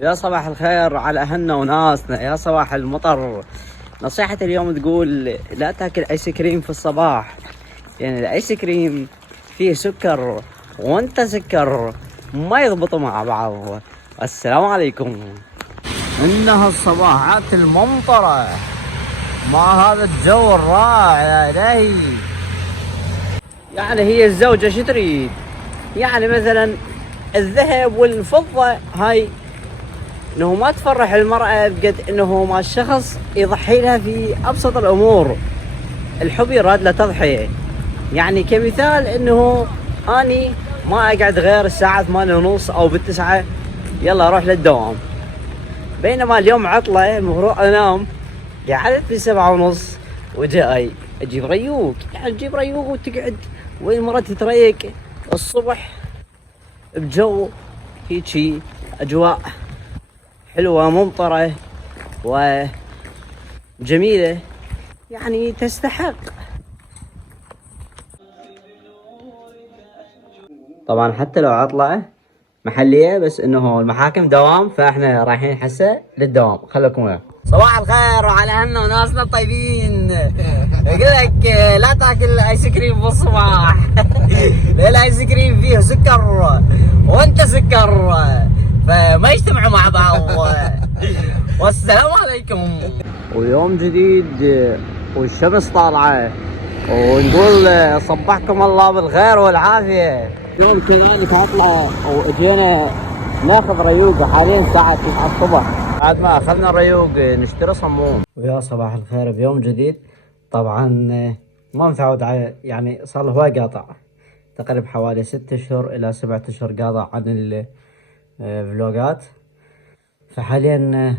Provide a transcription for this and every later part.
يا صباح الخير على أهلنا وناسنا، يا صباح المطر. نصيحة اليوم تقول لا تاكل ايس كريم في الصباح، يعني الايس كريم فيه سكر وانت سكر ما يضبطوا مع بعض. السلام عليكم. انها الصباحات الممطرة مع هذا الجو الرائع يا الهي. يعني هي الزوجة شو تريد؟ يعني مثلا الذهب والفضة هاي انه ما تفرح المرأة بقد انه ما الشخص يضحي لها في ابسط الامور. الحب يراد له تضحية. يعني كمثال انه اني ما اقعد غير الساعة 8:30 او بالتسعة يلا اروح للدوام، بينما اليوم عطلة المفروض انام. قعدت في 7:30 وجاي اجيب ريوق، يعني تجيب ريوق وتقعد وين مرة تتريق الصبح بجو هيجي اجواء حلوة ممطرة وجميلة، يعني تستحق. طبعا حتى لو عطلة محلية بس انه المحاكم دوام، فاحنا رايحين هسه للدوام. خليكم وياه. صباح الخير وعلى اهلنا وناسنا الطيبين. يقول لك لا تاكل ايس كريم بالصباح. الايس كريم فيه سكر وانت سكر، فما يجتمعوا مع بعض. والسلام عليكم. ويوم جديد والشمس طالعة، ونقول صبحكم الله بالخير والعافية. يوم كذلك عطلة واجينا ناخذ ريوق، حاليا الساعة 9 الصبح. بعد ما اخذنا الريوق نشتري صمون. ويا صباح الخير بيوم جديد. طبعا ما متعود على، يعني صار له هواي قاطع، تقريبا حوالي 6 اشهر الى 7 اشهر قاطع عن الفلوقات. فحاليا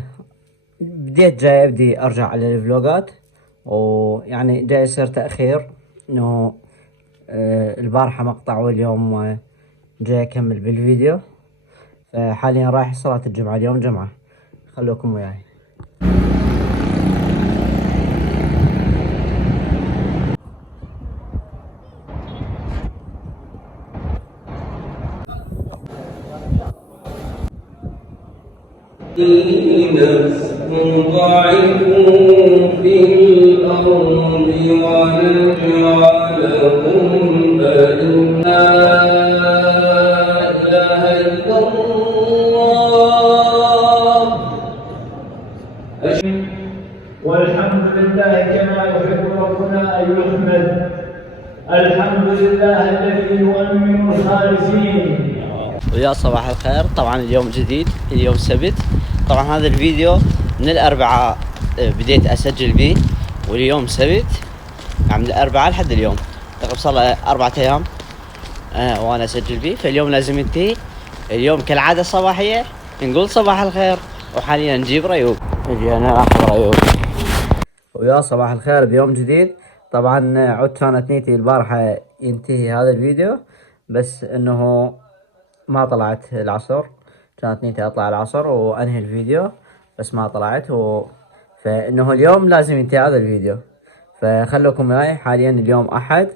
بديت جاي ابدي ارجع على الفلوقات، ويعني جاي يصير تأخير انه البارحة مقطع واليوم جاي اكمل بالفيديو. فحاليا رايح صلاة الجمعة، اليوم جمعة. خلوكم وياي. نستضعف في الأرض ونجعلهم أئمة. لا إله إلا الله. والحمد لله كما يحب ربنا أن يحمد. الحمد لله الذي يؤمن الخالفين. ويا صباح الخير. طبعا اليوم جديد، اليوم سبت. طبعا هذا الفيديو من الاربعاء بديت اسجل به، واليوم سبت، يعني من الاربعاء لحد اليوم تقريبا صار له 4 ايام وانا اسجل به. فاليوم لازم ينتهي. اليوم كالعاده الصباحيه نقول صباح الخير، وحاليا نجيب ريوق. اجينا اخذ ريوق. ويا صباح الخير بيوم جديد. طبعا عدت كانت نيتي البارحه ينتهي هذا الفيديو، بس انه ما طلعت العصر. كانت نيتي اطلع العصر وانهي الفيديو، بس ما طلعت. فانه اليوم لازم ينتهي هذا الفيديو. فخلوكم معي. حاليا اليوم احد،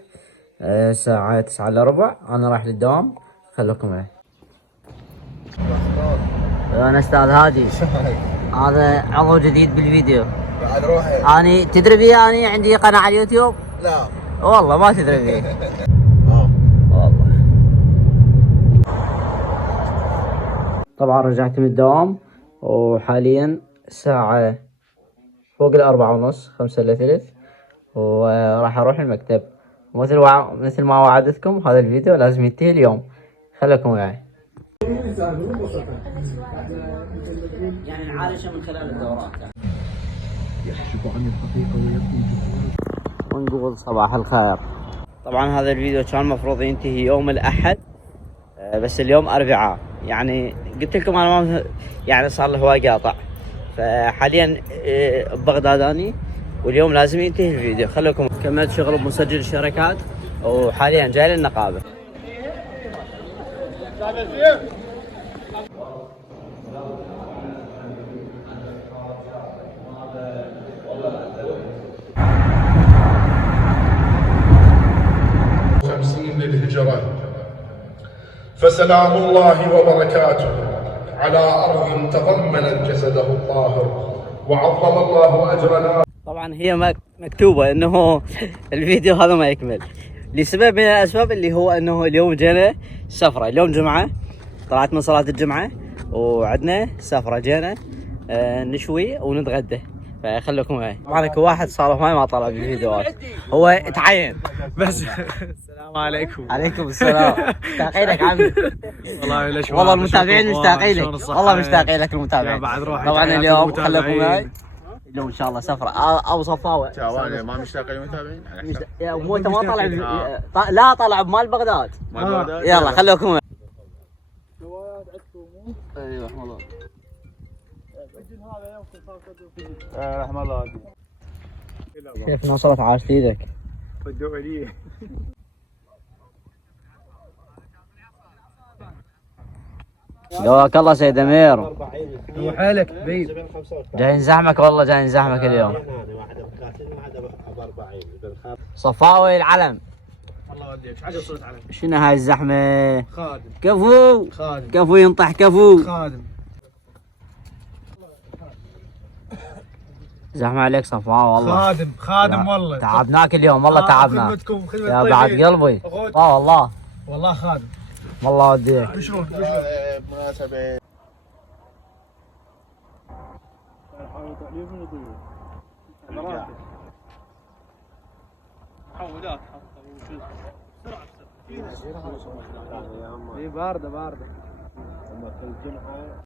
الساعة 9:15 انا رايح للدوام. خلوكم معي. انا استاذ هادي، هذا عضو جديد بالفيديو. بعد روحي. اني تدري بي، اني عندي قناة على اليوتيوب. لا والله ما تدري بي. طبعا رجعت من الدوام، وحاليا الساعة فوق 4:30، 5:45، وراح اروح المكتب. مثل ما وعدتكم هذا الفيديو لازم ينتهي اليوم. خليكم وياي. يعني نعالجه من خلال الدورات، يكشف عن الحقيقة ويكون ونقول صباح الخير. طبعا هذا الفيديو كان المفروض ينتهي يوم الأحد، بس اليوم أربعاء. يعني قلت لكم انا ما يعني صار له هواي قاطع. فحاليا ببغداد اني، واليوم لازم ينتهي الفيديو. خليكم. كملت شغل بمسجل الشركات، وحاليا جاي للنقابة. للهجرة. فسلام الله وبركاته على أرض تضمنت جسده الطاهر، وعظم الله أجرنا. طبعا هي مكتوبة انه الفيديو هذا ما يكمل لسبب من الاسباب، اللي هو انه اليوم جينا سفرة، اليوم جمعة، طلعت من صلاة الجمعة وعندنا سفرة، جينا نشوي ونتغدى، فخلوكم معي. طبعا اكو واحد صار هواي ما طلع بالفيديوهات، هو تعين بس. السلام عليكم. عليكم السلام. مشتاقينك عمي. والله ليش والله المتابعين مشتاقينك، والله مشتاقين لك المتابعين. بعد روحي طبعا تحياتي اليوم للمتابعين. خلوكم معي، اليوم ان شاء الله سفرة او صفاوة. شاواني ما مشتاق المتابعين. يا مو انت ما طالع لا طالع بمال بغداد. يلا خلوكم معي. ايوه والله. رحم الله. كيف نوصلت عاشت ايدك؟ فدوا لي. قواك الله سيد امير. وحالك بعيد. جاي نزحمك والله، جاي نزحمك اليوم. صفاوي العلم. الله يوديك. عجب صرت عليك. شنو هاي الزحمة؟ خادم. كفو خادم. كفو ينطح كفو. خادم. زحمة عليك صفاء والله. خادم والله. تعبناك اليوم والله، تعبناك. خدمتكم خدمة يا بعد قلبي. والله والله خادم. والله وديك. بشرون بمناسبة باردة